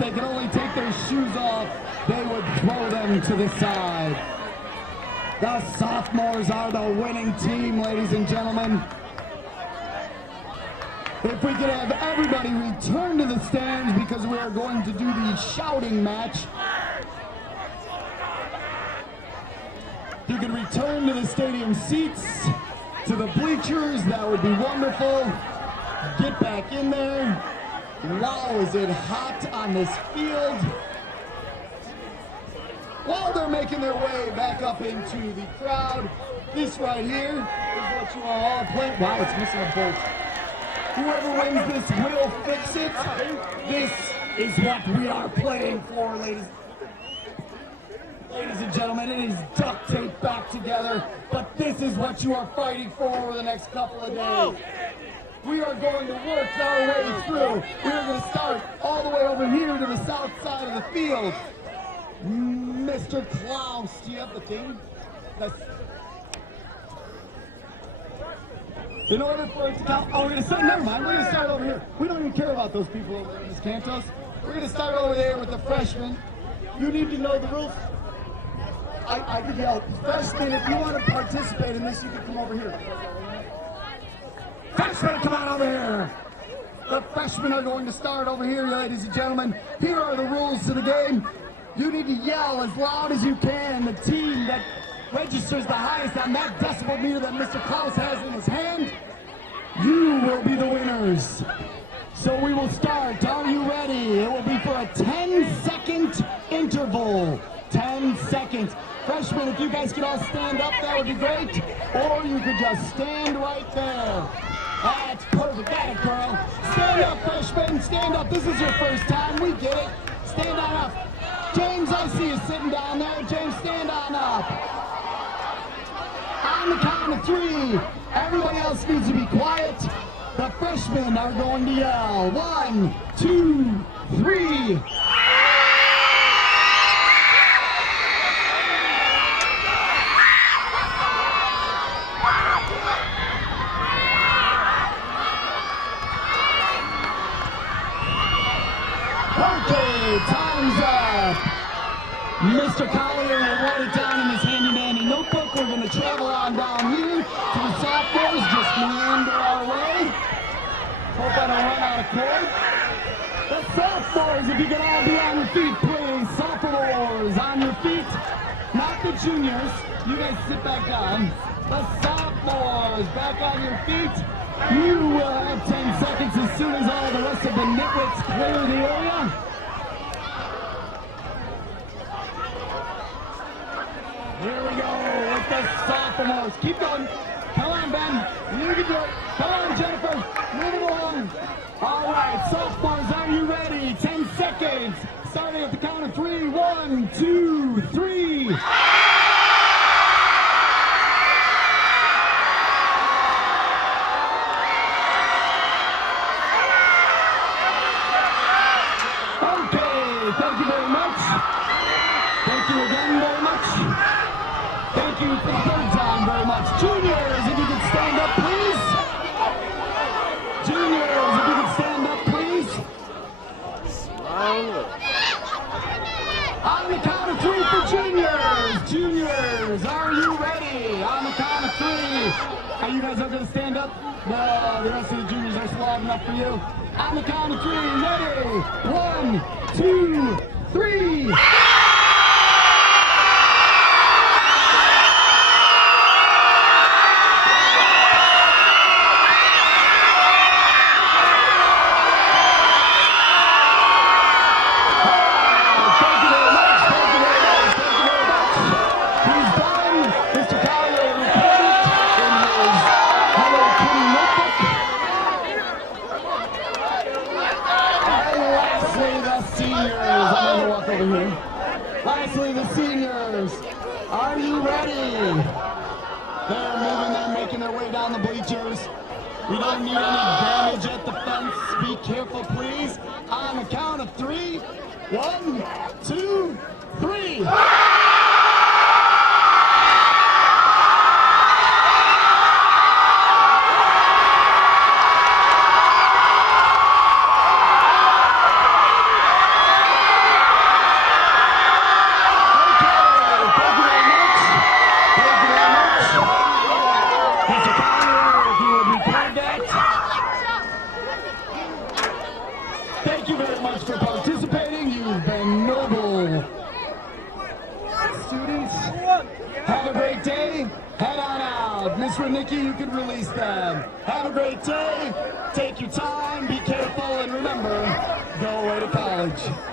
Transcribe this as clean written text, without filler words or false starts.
they could only take their shoes off, they would throw them to the side. The sophomores are the winning team, ladies and gentlemen. If we could have everybody return to the stands because we are going to do the shouting match. If you could return to the stadium seats, to the bleachers, that would be wonderful. Get back in there. Wow, is it hot on this field. While they're making their way back up into the crowd, this right here is what you are all playing. Wow, it's missing a bolt. Whoever wins this will fix it. This is what we are playing for, ladies and gentlemen. It is duct taped back together, but this is what you are fighting for over the next couple of days. We are going to work our way through. We are going to start all the way over here to the south side of the field. Mr. Klaus, do you have the thing? In order for it to count, we're going to start, never mind, we're going to start over here. We don't even care about those people over there, Ms. Cantos. We're going to start over there with the freshmen. You need to know the rules. I could yell, freshmen, if you want to participate in this, you can come over here. Freshmen, come on over here. The freshmen are going to start over here, ladies and gentlemen. Here are the rules to the game. You need to yell as loud as you can. The team that registers the highest on that decibel meter that Mr. Klaus has in his hand, you will be the winners. So we will start. Are you ready? It will be for a 10-second interval. 10 seconds. Freshmen, if you guys could all stand up, that would be great. Or you could just stand right there. That's perfect. Got it, girl. Stand up, freshmen. Stand up. This is your first time. We get it. Stand on up. James, I see you sitting down there. James, stand on up. On the count of 3, everybody else needs to be quiet. The freshmen are going to yell. 1, 2, 3. Okay, time's up. Mr. Collier will write it down in his handy-dandy notebook. We're going to travel on down here to the sophomores, just meander our way. Hope I don't run out of cord. The sophomores, if you could all be on your feet, please. Sophomores, on your feet. Not the juniors. You guys sit back down. The sophomores, back on your feet. You will have 10 seconds as soon as all the rest of the nitwits clear the area. Here we go with the sophomores. Keep going. Come on, Ben. You can do it. Come on, Jennifer. Move it along. All right, sophomores, are you ready? 10 seconds. Starting at the count of 3. 1, 2, 3. Thank you very much. Thank you again very much. Thank you for the third time very much. Juniors, if you could stand up, please. Juniors, if you could stand up, please. On the count of 3 for juniors. Juniors, are you ready? On the count of 3. Are you guys okay to stand up? No, the rest of the juniors are slow enough for you. On the count of 3, ready? 1, 2, 3. Lastly, the seniors, are you ready? They're moving, they're making their way down the bleachers. We don't need any damage at the fence. Be careful, please. On the count of 3, 1, 2, 3. Thank you very much for participating. You've been noble. Students, have a great day. Head on out. Miss Rudnicki, you can release them. Have a great day. Take your time. Be careful. And remember, go away to college.